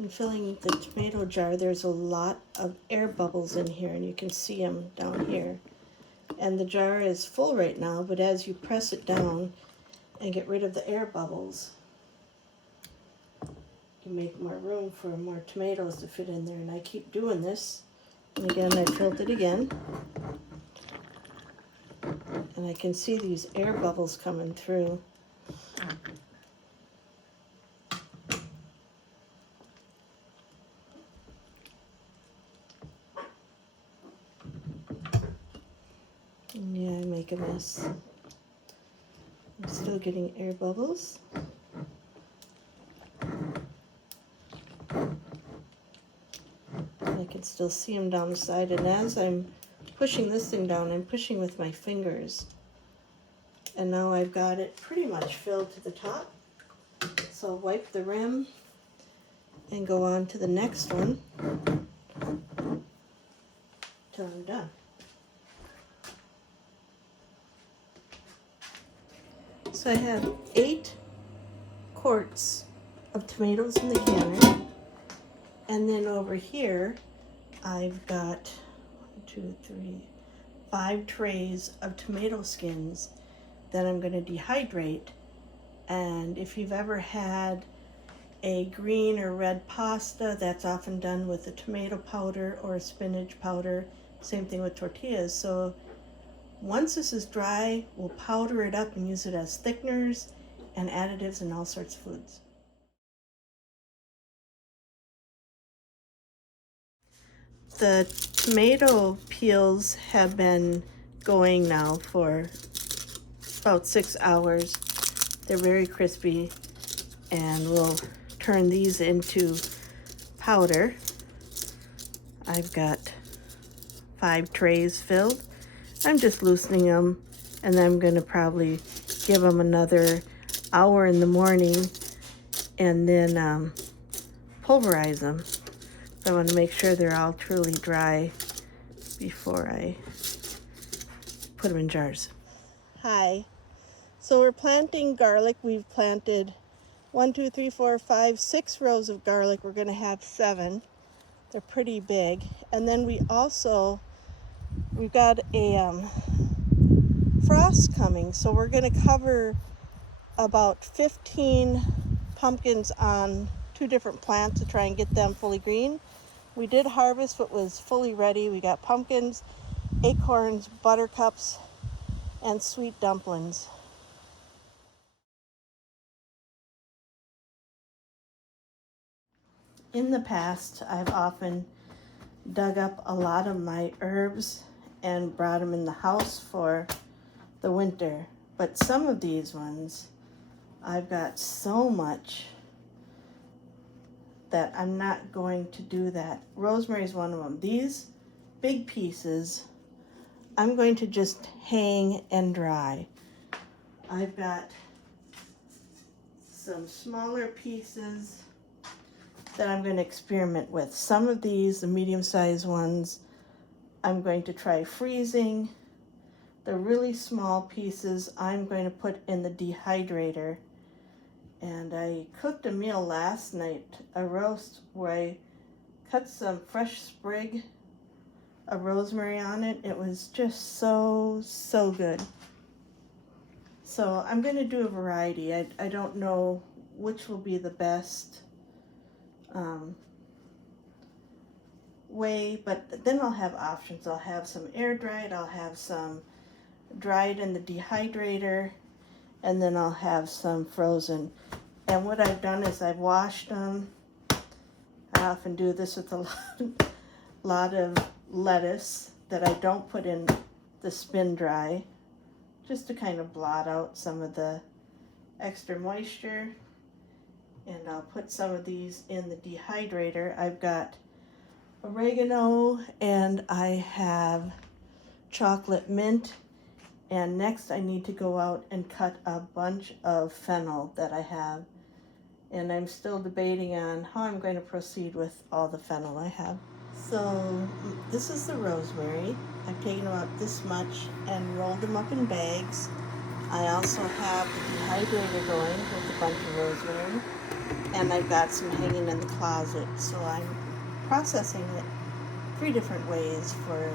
I'm filling the tomato jar. There's a lot of air bubbles in here, and you can see them down here. And the jar is full right now, but as you press it down and get rid of the air bubbles, you make more room for more tomatoes to fit in there. And I keep doing this. And again, I filled it again. And I can see these air bubbles coming through. And yeah, I make a mess. I'm still getting air bubbles. I can still see them down the side, and as I'm pushing this thing down, I'm pushing with my fingers. And now I've got it pretty much filled to the top. So I'll wipe the rim and go on to the next one till I'm done. So I have 8 quarts of tomatoes in the canner. And then over here, I've got 5 trays of tomato skins that I'm going to dehydrate. And if you've ever had a green or red pasta, that's often done with a tomato powder or a spinach powder. Same thing with tortillas. So once this is dry, we'll powder it up and use it as thickeners and additives in all sorts of foods. The tomato peels have been going now for about 6 hours. They're very crispy, and we'll turn these into powder. I've got 5 trays filled. I'm just loosening them, and then I'm going to probably give them another hour in the morning and then pulverize them. I want to make sure they're all truly dry before I put them in jars. Hi. So we're planting garlic. We've planted 1, 2, 3, 4, 5, 6 rows of garlic. We're going to have 7. They're pretty big. And then we've got a frost coming. So we're going to cover about 15 pumpkins on 2 different plants to try and get them fully green. We did harvest what was fully ready. We got pumpkins, acorns, buttercups, and sweet dumplings. In the past, I've often dug up a lot of my herbs and brought them in the house for the winter. But some of these ones, I've got so much that I'm not going to do that. Rosemary is one of them. These big pieces, I'm going to just hang and dry. I've got some smaller pieces that I'm going to experiment with. Some of these, the medium-sized ones, I'm going to try freezing. The really small pieces, I'm going to put in the dehydrator. And I cooked a meal last night, a roast, where I cut some fresh sprig of rosemary on it. It was just so good. So I'm going to do a variety. I don't know which will be the best way, but then I'll have options. I'll have some air dried, I'll have some dried in the dehydrator, and then I'll have some frozen. And what I've done is I've washed them. I often do this with a lot of lettuce that I don't put in the spin dry, just to kind of blot out some of the extra moisture. And I'll put some of these in the dehydrator. I've got oregano and I have chocolate mint. And next I need to go out and cut a bunch of fennel that I have. And I'm still debating on how I'm going to proceed with all the fennel I have. So this is the rosemary. I've taken about this much and rolled them up in bags. I also have the dehydrator going with a bunch of rosemary. and I've got some hanging in the closet, so I'm processing it 3 different ways for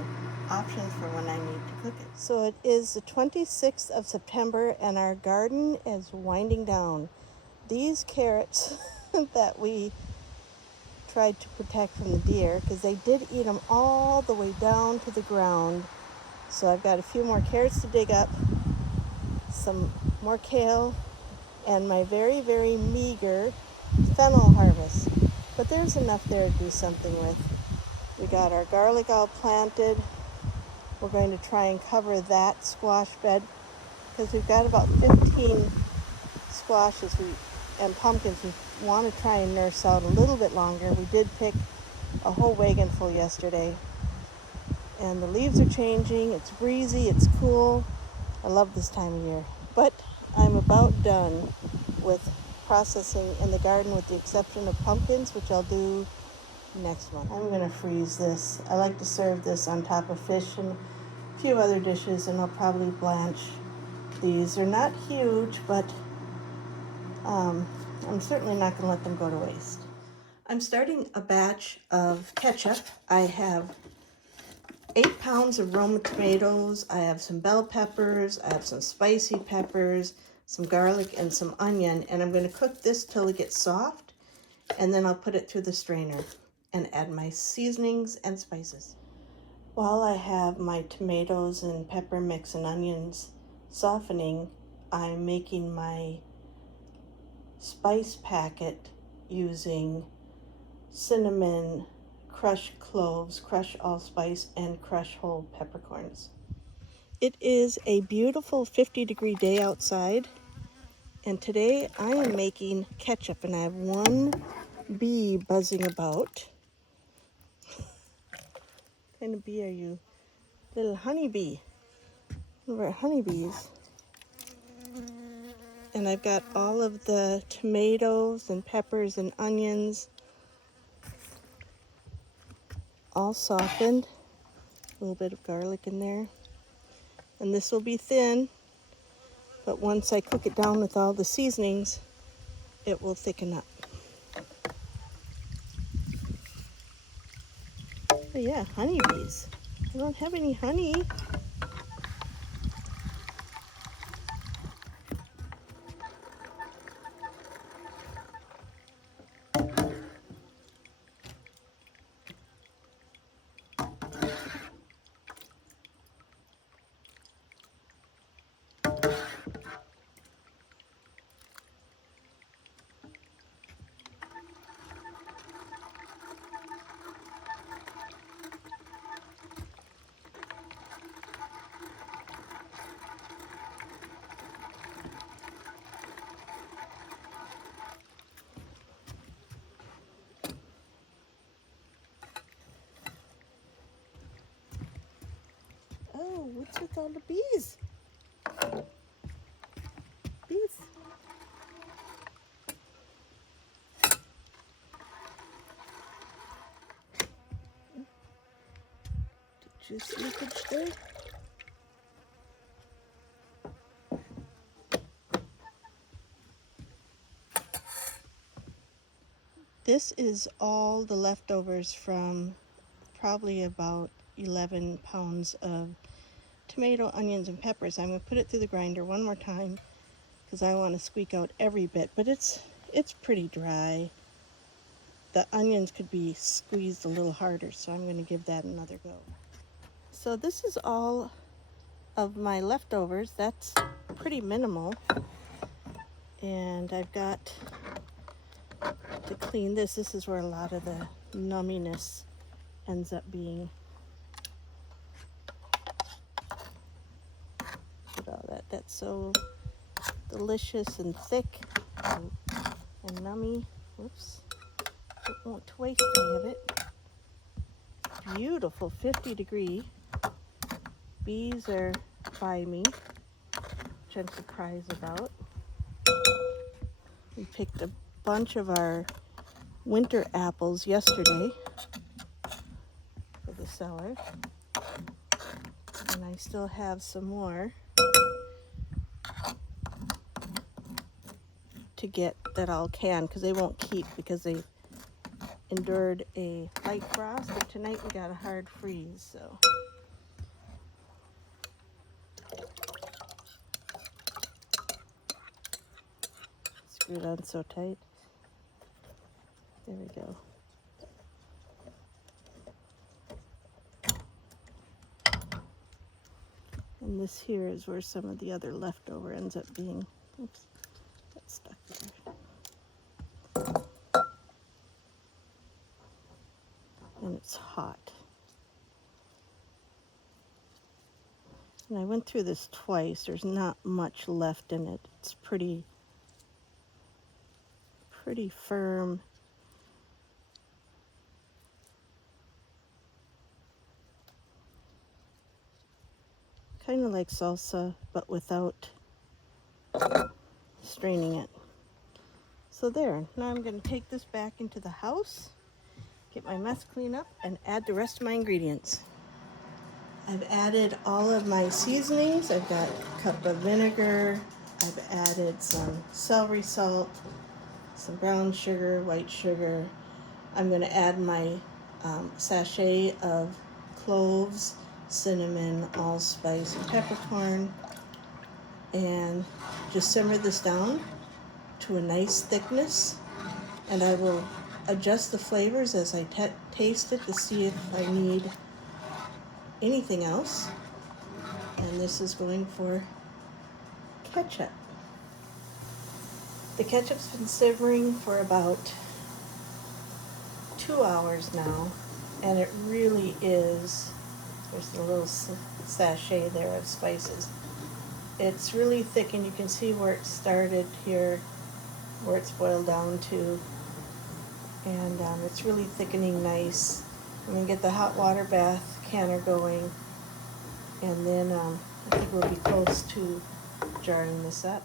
options for when I need to cook it. So it is the 26th of September and our garden is winding down. These carrots that we tried to protect from the deer, because they did eat them all the way down to the ground. So I've got a few more carrots to dig up, some more kale, and my very, very meager fennel harvest. But there's enough there to do something with. We got our garlic all planted. We're going to try and cover that squash bed because we've got about 15 squashes and pumpkins we want to try and nurse out a little bit longer. We did pick a whole wagon full yesterday. And the leaves are changing. It's breezy, it's cool. I love this time of year. But I'm about done with processing in the garden with the exception of pumpkins, which I'll do next month. I'm going to freeze this. I like to serve this on top of fish and a few other dishes, and I'll probably blanch these. They're not huge, but I'm certainly not going to let them go to waste. I'm starting a batch of ketchup. I have 8 pounds of Roma tomatoes. I have some bell peppers. I have some spicy peppers, some garlic, and some onion. And I'm going to cook this till it gets soft, and then I'll put it through the strainer and add my seasonings and spices. While I have my tomatoes and pepper mix and onions softening, I'm making my spice packet using cinnamon, crushed cloves, crushed allspice, and crushed whole peppercorns. It is a beautiful 50-degree day outside, and today I am making ketchup, and I have one bee buzzing about. What kind of bee are you? Little honeybee. One of our honeybees. And I've got all of the tomatoes and peppers and onions all softened. A little bit of garlic in there. And this will be thin, but once I cook it down with all the seasonings, it will thicken up. Oh yeah, honeybees. I don't have any honey. Oh, what's with all the bees? Bees. Did you see leakage there? This is all the leftovers from probably about 11 pounds of tomato, onions, and peppers. I'm going to put it through the grinder one more time because I want to squeak out every bit, but it's pretty dry. The onions could be squeezed a little harder, so I'm going to give that another go. So this is all of my leftovers. That's pretty minimal. And I've got to clean this. This is where a lot of the numminess ends up being. Look at all that. That's so delicious and thick and nummy. Whoops. Don't want to waste any of it. Beautiful 50-degree. Bees are by me, which I'm surprised about. We picked a bunch of our winter apples yesterday for the cellar. And I still have some more to get that I'll can, because they won't keep because they endured a light frost, and tonight we got a hard freeze, so. Screwed on so tight. There we go. And this here is where some of the other leftover ends up being. Oops, got stuck there. And it's hot. And I went through this twice. There's not much left in it. It's pretty firm. Kind of like salsa, but without straining it. So there, now I'm going to take this back into the house, get my mess cleaned up, and add the rest of my ingredients. I've added all of my seasonings. I've got a cup of vinegar. I've added some celery salt, some brown sugar, white sugar. I'm going to add my sachet of cloves, cinnamon, allspice, and peppercorn, and just simmer this down to a nice thickness, and I will adjust the flavors as I taste it to see if I need anything else. And this is going for ketchup. The ketchup's been simmering for about 2 hours now, and it really is, there's a little sachet there of spices. It's really thick, and you can see where it started here, where it's boiled down to, and it's really thickening nice. I'm going to get the hot water bath canner going, and then I think we'll be close to jarring this up.